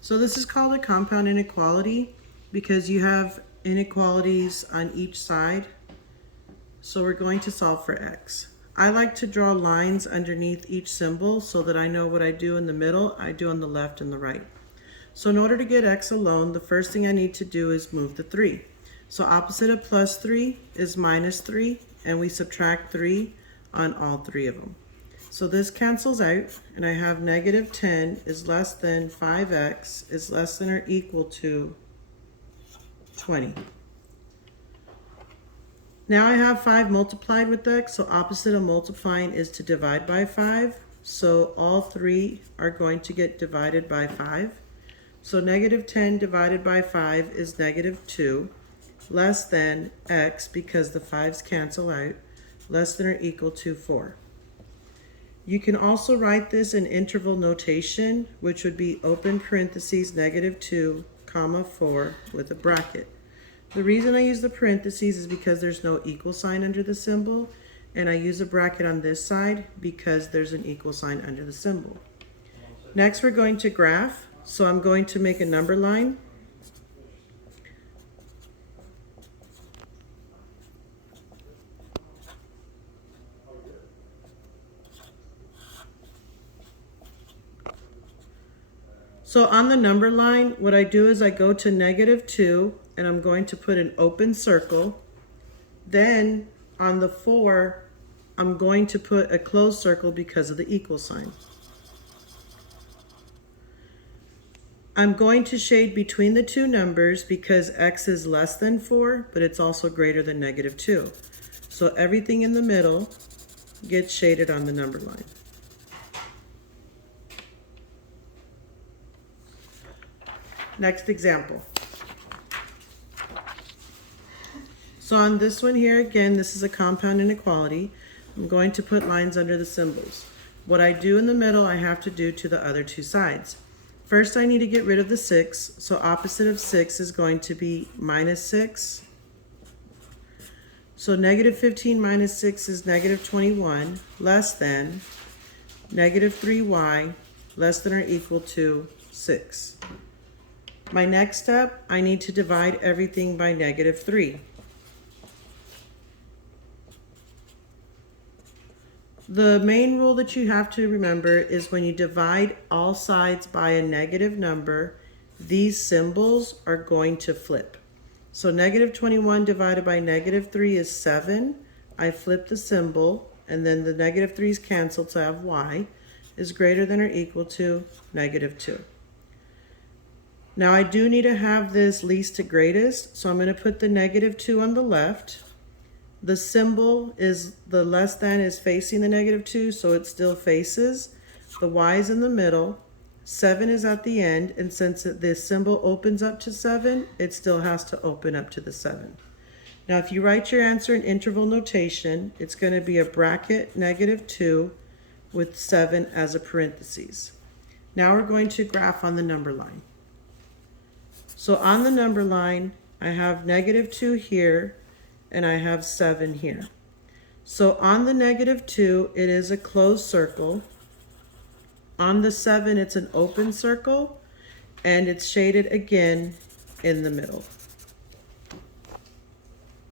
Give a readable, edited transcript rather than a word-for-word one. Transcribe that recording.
So this is called a compound inequality because you have inequalities on each side. So we're going to solve for x. I like to draw lines underneath each symbol so that I know what I do in the middle, I do on the left and the right. So in order to get x alone, the first thing I need to do is move the 3. So opposite of plus 3 is minus 3, and we subtract 3 on all three of them. So this cancels out, and I have negative 10 is less than 5x is less than or equal to 20. Now I have 5 multiplied with x, so opposite of multiplying is to divide by 5. So all three are going to get divided by 5. So negative 10 divided by 5 is negative 2, less than x, because the 5's cancel out, less than or equal to 4. You can also write this in interval notation, which would be open parentheses negative 2, comma 4 with a bracket. The reason I use the parentheses is because there's no equal sign under the symbol, and I use a bracket on this side because there's an equal sign under the symbol. Next, we're going to graph. So I'm going to make a number line. So on the number line, what I do is I go to negative 2, and I'm going to put an open circle. Then on the 4, I'm going to put a closed circle because of the equal sign. I'm going to shade between the two numbers because x is less than 4, but it's also greater than negative 2. So everything in the middle gets shaded on the number line. Next example. So on this one here, again, this is a compound inequality. I'm going to put lines under the symbols. What I do in the middle, I have to do to the other two sides. First, I need to get rid of the 6. So opposite of 6 is going to be minus 6. So negative 15 minus 6 is negative 21, less than negative 3y, less than or equal to 6. My next step, I need to divide everything by negative 3. The main rule that you have to remember is when you divide all sides by a negative number, these symbols are going to flip. So negative 21 divided by negative 3 is 7. I flip the symbol, and then the negative 3 is canceled, so I have y is greater than or equal to negative 2. Now I do need to have this least to greatest, so I'm going to put the negative 2 on the left. The symbol is the less than is facing the negative 2, so it still faces. The y is in the middle. 7 is at the end, and since the symbol opens up to 7, it still has to open up to the 7. Now if you write your answer in interval notation, it's going to be a bracket negative 2 with 7 as a parentheses. Now we're going to graph on the number line. So on the number line, I have negative 2 here, and I have 7 here. So on the negative 2, it is a closed circle. On the 7, it's an open circle, and it's shaded again in the middle.